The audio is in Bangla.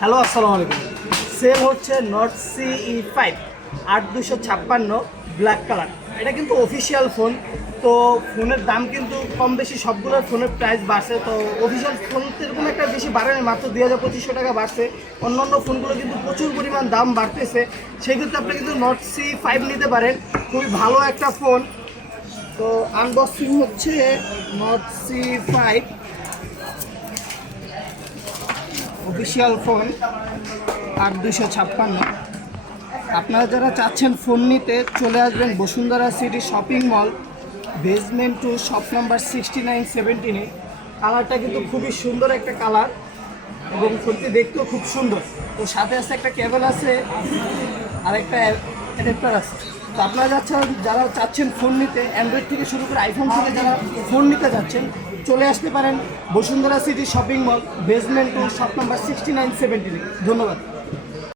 হ্যালো, আসসালামু আলাইকুম। সেল হচ্ছে নট CE5 8256 ব্ল্যাক কালার। এটা কিন্তু অফিসিয়াল ফোন। তো ফোনের দাম কিন্তু কম বেশি সবগুলোর ফোনের প্রাইস বাড়ছে। তো অফিসিয়াল ফোন এরকম একটা বেশি বাড়েনি, মাত্র 2200-2500 টাকা বাড়ছে। অন্যান্য ফোনগুলো কিন্তু প্রচুর পরিমাণ দাম বাড়তেছে। সেই ক্ষেত্রে আপনি কিন্তু নট CE5 নিতে পারেন, খুবই ভালো একটা ফোন। তো আনবক্সিং হচ্ছে নট CE5 অফিসিয়াল ফোন 8256। আপনারা যারা চাচ্ছেন ফোন নিতে, চলে আসবেন Bashundhara city shopping mall, basement 2, shop number 69-17-এ। কালারটা কিন্তু খুবই সুন্দর একটা কালার এবং সত্যি দেখতেও খুব সুন্দর। তো সাথে আছে একটা কেবল আছে আর একটা অ্যাডাপ্টার আছে। তো আপনারা যারা চাচ্ছেন ফোন নিতে, অ্যান্ড্রয়েড থেকে শুরু করে আইফোন থেকে যারা ফোন নিতে যাচ্ছেন, চলে আসতে পারেন Bashundhara city shopping mall, basement 2, shop number 69-17-এ। ধন্যবাদ।